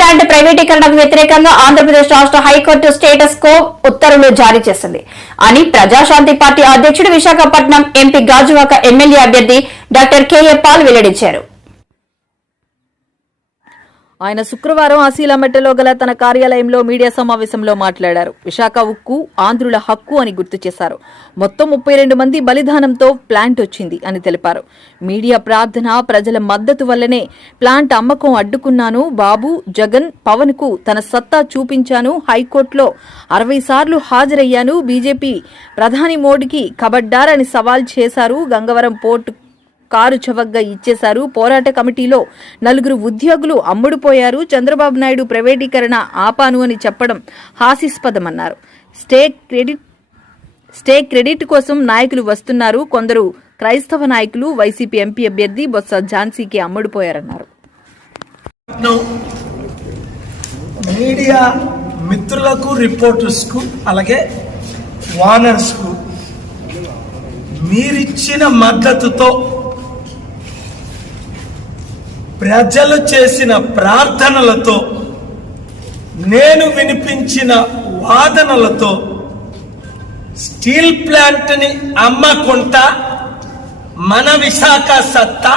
Plant ప్రైవేటీకరణకు వ్యతిరేకంగా ఆంధ్రప్రదేశ్ రాష్ట్ర హైకోర్టు స్టేటస్ కో ఉత్తర్వులు జారీ చేసింది అని ప్రజాశాంతి పార్టీ అధ్యక్షుడు విశాఖపట్నం ఎంపీ గాజువాక ఎమ్మెల్యే అభ్యర్థి డాక్టర్ కెఏ పాల్ వెల్లడించారు. ఆయన శుక్రవారం ఆశీలమెట్టలో గల తన కార్యాలయంలో మీడియా సమావేశంలో మాట్లాడారు. విశాఖ ఉక్కు ఆంధ్రుల హక్కు అని గుర్తు చేశారు. మొత్తం 32 మంది బలిదానంతో ప్లాంట్ వచ్చింది అని తెలిపారు. మీడియా ప్రార్థన, ప్రజల మద్దతు వల్లనే ప్లాంట్ అమ్మకం అడ్డుకున్నాను. బాబు, జగన్, పవన్ కు తన సత్తా చూపించాను. హైకోర్టులో 60 సార్లు హాజరయ్యాను. బీజేపీ ప్రధాని మోడీకి కబడ్డార్ అని సవాల్ చేశారు. గంగవరం పోర్టు కారు చవకగా ఇచ్చేశారు. పోరాట కమిటీలో 4 ఉద్యోగులు అమ్ముడుపోయారు. చంద్రబాబు నాయుడు ప్రైవేటీకరణ ఆపాను అని చెప్పడం హాస్యాస్పదమన్నారు. స్టే క్రెడిట్ కోసం నాయకులు వస్తున్నారు. కొందరు క్రైస్తవ నాయకులు వైసీపీ ఎంపీ అభ్యర్థి బొత్స ఝాన్సీకి అమ్ముడుపోయారన్నారు. మీడియా మిత్రులకు, రిపోర్టర్స్ కు, అలాగే వానర్స్ కు మీరిచ్చిన మద్దతుతో, ప్రజలు చేసిన ప్రార్థనలతో, నేను వినిపించిన వాదనలతో స్టీల్ ప్లాంట్ ని అమ్మకుంటా మన విశాఖ సత్తా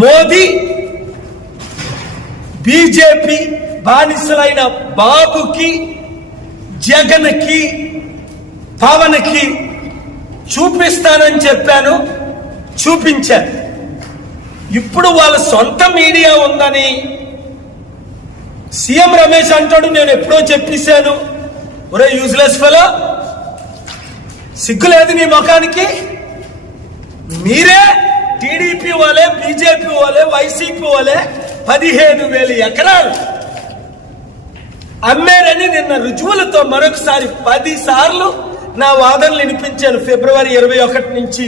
మోదీ, బీజేపీ బానిసలైన బాబుకి, జగన్కి, పవన్కి చూపిస్తానని చెప్పాను, చూపించాను. ఇప్పుడు వాళ్ళ సొంత మీడియా ఉందని సీఎం రమేష్ అంటాడు. నేను ఎప్పుడో చెప్పేశాను, ఒరే యూజ్లెస్ ఫెలో, సిగ్గులేదు నీ ముఖానికి? మీరే టీడీపీ వాళ్ళే, బీజేపీ వాళ్ళే, వైసీపీ వాళ్ళే 15,000 ఎకరాలు అమ్మారని నిన్న రుజువులతో మరొకసారి 10 సార్లు నా వాదనలు వినిపించాను. ఫిబ్రవరి 21 నుంచి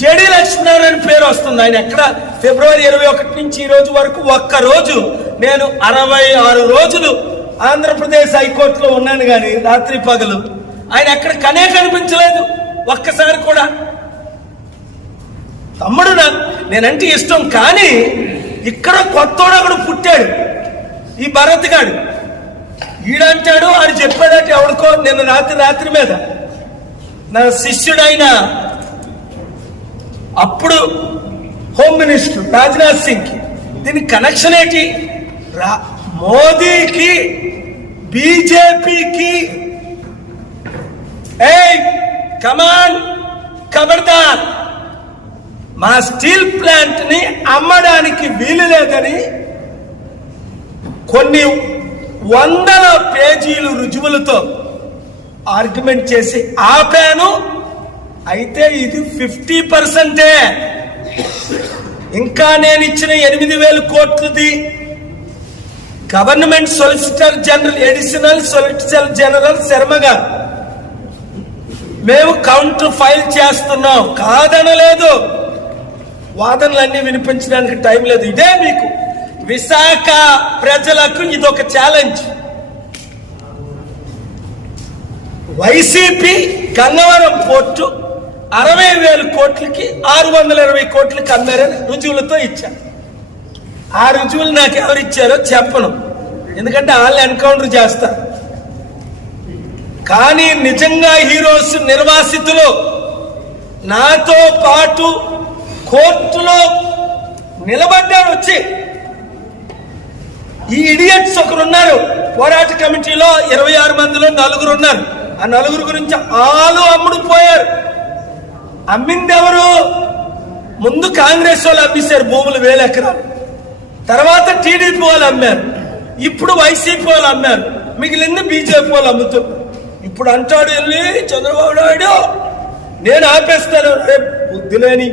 జేడీ లక్ష్మీనారాయణ పేరు వస్తుంది. ఆయన ఎక్కడ ఫిబ్రవరి 21 నుంచి ఈ రోజు వరకు ఒక్కరోజు నేను 66 రోజులు ఆంధ్రప్రదేశ్ హైకోర్టులో ఉన్నాను, కానీ రాత్రి పగలు ఆయన ఎక్కడ కనే కనిపించలేదు ఒక్కసారి కూడా. తమ్ముడు నేనంటే ఇష్టం, కానీ ఇక్కడ కొత్తోడు ఒకడు పుట్టాడు, ఈ భరత్ గాడు. ఈడంటాడు, ఆడు చెప్పాడట ఎవడికో నిన్న రాత్రి మీద నా శిష్యుడైన అప్పుడు హోమ్ మినిస్టర్ రాజ్నాథ్ సింగ్ కి. దీనికి కనెక్షన్ ఏంటి? మోదీకి, బీజేపీకి, కమాన్ ఖబర్దార్, మా స్టీల్ ప్లాంట్ ని అమ్మడానికి వీలు లేదని కొన్ని 100 పేజీలు రుజువులతో ఆర్గ్యుమెంట్ చేసి ఆపాను. అయితే ఇది 50%. ఇంకా నేను ఇచ్చిన 8,000 కోట్లది government solicitor general, additional solicitor general Sharma garu, మేము కౌంటర్ ఫైల్ చేస్తున్నాం, కాదనలేదు. వాదనలన్నీ వినిపించడానికి టైం లేదు. ఇదే మీకు విశాఖ ప్రజలకు ఇదొక ఛాలెంజ్. వైసీపీ గంగవరం పోర్టు 60,000 కోట్లకి 620 కోట్లకి అమ్మారని రుజువులతో ఇచ్చారు. ఆ రుజువులు నాకు ఎవరు ఇచ్చారో చెప్పను, ఎందుకంటే వాళ్ళు ఎన్కౌంటర్ చేస్తారు. కానీ నిజంగా హీరోస్, నిర్వాసితులు నాతో పాటు కోర్టులో నిలబడ్డారు. వచ్చి ఈ ఇడియట్స్ ఒకరున్నారు పోరాట కమిటీలో, 26 మందిలో 4 ఉన్నారు. ఆ 4 గురించి ఆలు అమ్ముడుపోయారు. అమ్మింది ఎవరు? ముందు కాంగ్రెస్ వాళ్ళు అమ్మేశారు భూములు 1000 ఎకరాలు, తర్వాత టీడీపీ వాళ్ళు అమ్మారు, ఇప్పుడు వైసీపీ వాళ్ళు అమ్మారు, మిగిలింది బీజేపీ వాళ్ళు అమ్ముతున్నారు. ఇప్పుడు అంటాడు వెళ్ళి చంద్రబాబు నాయుడు నేను ఆపేస్తాను. బుద్ధి లేని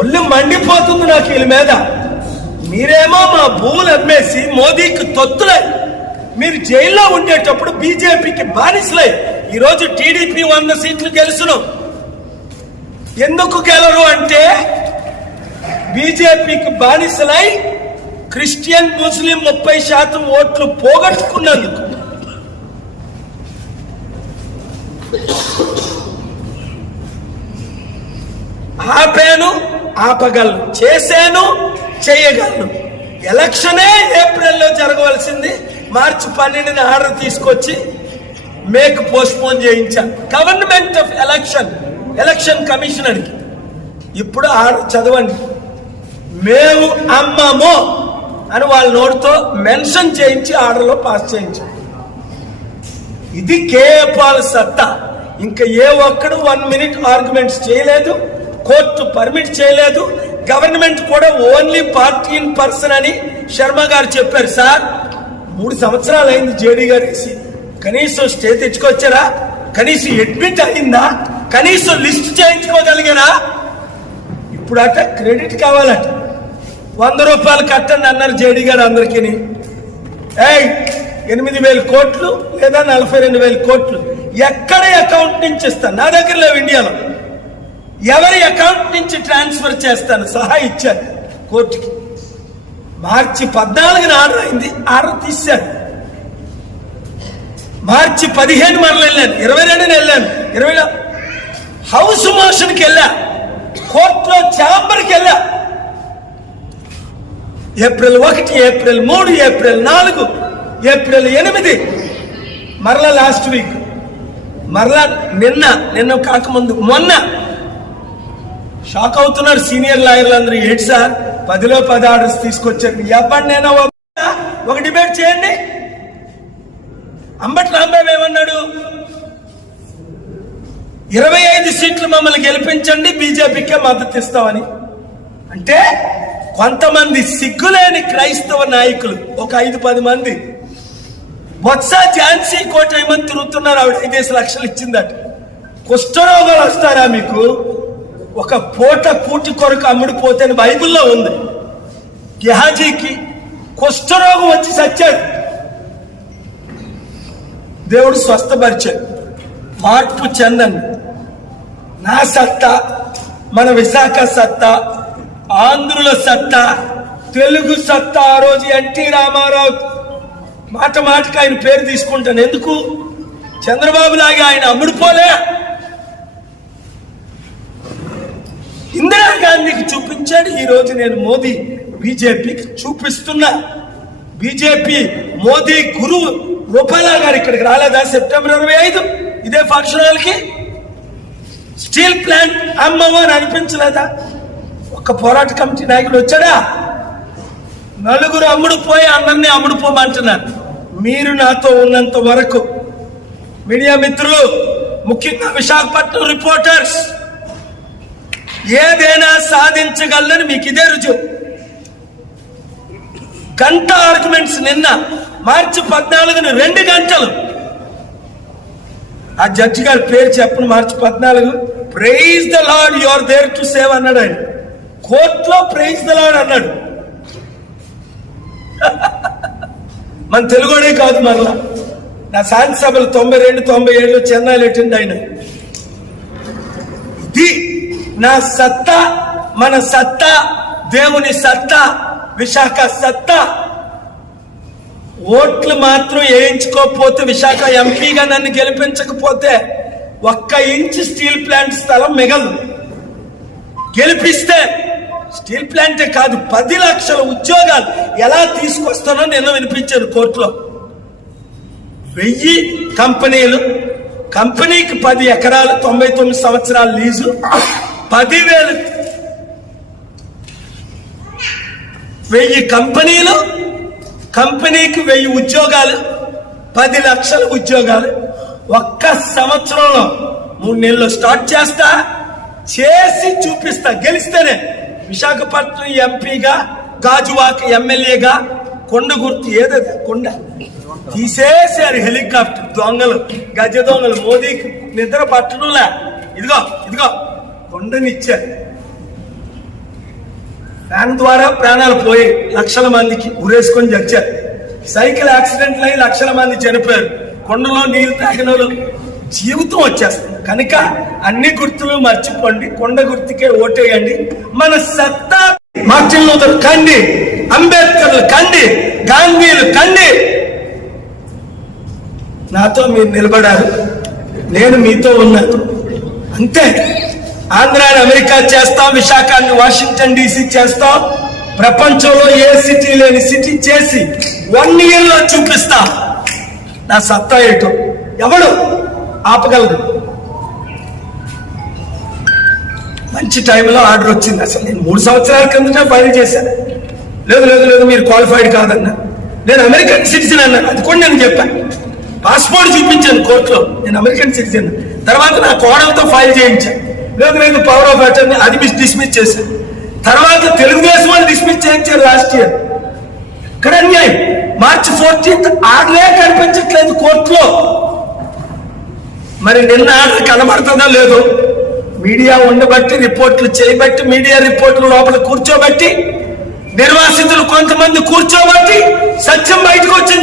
ఒళ్ళు మండిపోతుంది నాకు వీళ్ళ మీద. మీరేమో మా భూములు అమ్మేసి మోదీకి తొత్తులై మీరు జైల్లో ఉండేటప్పుడు బీజేపీకి బానిసలై ఈరోజు టీడీపీ 100 సీట్లు గెలుచును. ఎందుకు గెలరు అంటే బీజేపీకి బానిసలై క్రిస్టియన్, ముస్లిం 30% ఓట్లు పోగొట్టుకున్నందుకు. ఆపాను, ఆపగలను, చేశాను, చేయగలను. ఎలక్షనే ఏప్రిల్లో జరగవలసింది మార్చి 12న ఆర్డర్ తీసుకొచ్చి మేకు పోస్ట్పోన్ చేయించాను గవర్నమెంట్ ఆఫ్ ఎలక్షన్ కమిషనర్కి. ఇప్పుడు ఆర్డర్ చదవండి. మేము అమ్మము అని వాళ్ళ నోటితో మెన్షన్ చేయించి ఆర్డర్లో పాస్ చేయించాం. ఇది కేఏ పాల్ సత్తా. ఇంకా ఏ ఒక్కడు 1 minute ఆర్గ్యుమెంట్స్ చేయలేదు, కోర్టు పర్మిట్ చేయలేదు. గవర్నమెంట్ కూడా ఓన్లీ పార్టీ ఇన్ పర్సన్ అని శర్మ గారు చెప్పారు. సార్ 3 సంవత్సరాలు అయింది జేడీ గారు వేసి, కనీసం స్టే తెచ్చుకొచ్చారా? కనీసం అడ్మిట్ అయిందా? కనీసం లిస్ట్ చేయించుకోగలిగారా? ఇప్పుడు అట క్రెడిట్ కావాలట. 100 రూపాయలు కట్టండి అన్నారు జేడీ గారు అందరికీ. 8,000 కోట్లు లేదా 42,000 కోట్లు ఎక్కడ అకౌంట్ నుంచి ఇస్తాను? నా దగ్గర లేవు ఇండియాలో. ఎవరి అకౌంట్ నుంచి ట్రాన్స్ఫర్ చేస్తాను సహా ఇచ్చాను కోర్టుకి. మార్చి 14న ఆర్డర్ అయింది, ఆర్డర్ తీశాను. మార్చి 15 మరల వెళ్ళాను, 22న వెళ్ళాను, 20 హౌస్ మోషన్కి వెళ్ళా, కోర్టులో ఛాంబర్కి వెళ్ళా. ఏప్రిల్ 1, ఏప్రిల్ 3, ఏప్రిల్ 4, ఏప్రిల్ 8, మరలా లాస్ట్ వీక్, మరలా నిన్న కాకముందు మొన్న. షాక్ అవుతున్నారు సీనియర్ లాయర్లు అందరూ. ఏంటి సార్ 10లో 10 ఆర్డర్స్ తీసుకొచ్చారు? ఎప్పటినైనా ఒక డిబేట్ చేయండి. అంబటి రాంబాబు ఏమన్నాడు? 25 సీట్లు మమ్మల్ని గెలిపించండి, బీజేపీకే మద్దతు ఇస్తామని. అంటే కొంతమంది సిగ్గులేని క్రైస్తవ నాయకులు ఒక 5-10 మంది బొత్స ఝాన్సీ కోట ఏమని తిరుగుతున్నారు. ఆవిడ 5 లక్షలు ఇచ్చిందట. కుష్ఠరోగాలు వస్తారా మీకు? ఒక పూట కూటి కొరకు అమ్ముడిపోతే బైబిల్లో ఉంది. గెహాజీకి కుష్ఠరోగం వచ్చి చచ్చాడు, దేవుడు స్వస్థపరిచాడు. మార్పు చెందండి. నా సత్తా, మన విశాఖ సత్తా, ఆంధ్రుల సత్తా, తెలుగు సత్తా. ఆ రోజు ఎన్టీ రామారావు మాట మాటకి ఆయన పేరు తీసుకుంటాను. ఎందుకు? చంద్రబాబు లాగా ఆయన అమ్ముడుపోలే. ఇందిరాగాంధీకి చూపించాడు. ఈ రోజు నేను మోదీ బీజేపీకి చూపిస్తున్నా. బీజేపీ మోదీ గురువు రూపాలా గారు ఇక్కడికి రాలేదా సెప్టెంబర్ 25 ఇదే ఫంక్షన్ హాల్కి? స్టీల్ ప్లాంట్ అమ్మవు అని అనిపించలేదా? ఒక పోరాట కమిటీ నాయకుడు వచ్చాడా? 4 అమ్ముడు పోయి అందరినీ అమ్ముడుపోమంటున్నారు. మీరు నాతో ఉన్నంత వరకు మీడియా మిత్రులు, ముఖ్యంగా విశాఖపట్నం రిపోర్టర్స్, ఏదైనా సాధించగలని మీకు ఇదే రుజువు. గంట ఆర్గ్యుమెంట్స్ నిన్న మార్చి 14న 2 గంటలు. ఆ జడ్జి గారి పేరు చెప్పను. మార్చి 14 praise the lord, you are there to save అన్నాడు ఆయన. కోర్టులో ప్రైజ్ ద లార్డ్ అన్నాడు. మన తెలుగుడే కాదు, మరలా నా శాంతి సభలు 92, 97 చెన్నైలో అటెండ్ అయిన. ఇది నా సత్తా, మన సత్తా, దేవుని సత్తా, విశాఖ సత్తా. ఓట్లు మాత్రం వేయించుకోకపోతే, విశాఖ ఎంపీగా నన్ను గెలిపించకపోతే 1 ఇంచ్ స్టీల్ ప్లాంట్ స్థలం మిగలదు. గెలిపిస్తే స్టీల్ ప్లాంటే కాదు 10 లక్షల ఉద్యోగాలు ఎలా తీసుకొస్తానో నిన్న వినిపించారు కోర్టులో. 1000 కంపెనీలు, కంపెనీకి 10 ఎకరాలు, 99 సంవత్సరాల లీజు, 10,000 1000 కంపెనీలు, కంపెనీకి 1000 ఉద్యోగాలు, 10 లక్షల ఉద్యోగాలు. 1 సంవత్సరంలో 3 నెలలు స్టార్ట్ చేస్తా, చేసి చూపిస్తా. గెలిస్తేనే విశాఖపట్నం ఎంపీగా, గాజువాక ఎమ్మెల్యేగా, కొండ గుర్తు ఏదైతే కొండ తీసేశారు. హెలికాప్టర్ దొంగలు, గజ దొంగలు. మోదీకి నిద్ర పట్టడంలే. ఇదిగో కొండనిచ్చారు. ఫ్యాన్ ద్వారా ప్రాణాలు పోయి లక్షల మందికి ఉరేసుకొని చచ్చారు. సైకిల్ యాక్సిడెంట్లు అయి లక్షల మంది చనిపోయారు. కొండలో నీళ్లు తాగిన జీవితం వచ్చేస్తుంది. కనుక అన్ని గుర్తులు మర్చిపోండి, కొండ గుర్తుకే ఓటేయండి. మన సత్తా మార్టిన్ లూథర్ కండి, అంబేద్కర్లు కండి, గాంధీలు కండి. నాతో మీరు నిలబడారు, నేను మీతో ఉన్నాను. అంతే. ఆంధ్రాని అమెరికా చేస్తాం, విశాఖని వాషింగ్టన్ DC చేస్తాం, ప్రపంచంలో ఏ సిటీ లేని సిటీ చేసి 1 year లో చూపిస్తా నా సత్తా ఏంటో. ఎవడు ఆపగలదు? మంచి టైంలో ఆర్డర్ వచ్చింది. అసలు నేను 3 సంవత్సరాల కిందట ఫైల్ చేశాను. లేదు లేదు లేదు మీరు క్వాలిఫైడ్ కాదన్నా. నేను అమెరికన్ సిటిజన్ అన్నా, అది కూడా నేను చెప్పాను. పాస్పోర్ట్ చూపించాను కోర్టులో, నేను అమెరికన్ సిటిజన్. తర్వాత నా కోడలతో ఫైల్ చేయించాను. లేదు లేదు పవర్ ఆఫ్ అటర్నీ, అది డిస్మిస్ చేశాను. తర్వాత తెలుగుదేశం వాళ్ళు డిస్మిస్ చేయించారు లాస్ట్ ఇయర్. ఇక్కడ అన్యాయం. March 14th ఆర్డరే కనిపించట్లేదు కోర్టులో. మరి నిన్న ఆర్డర్ కనబడుతుందో లేదో, మీడియా ఉండబట్టి, రిపోర్ట్లు చేయబట్టి, మీడియా రిపోర్ట్లు లోపల కూర్చోబట్టి, నిర్వాసితులు కొంతమంది కూర్చోబట్టి సత్యం బయటకు వచ్చింది.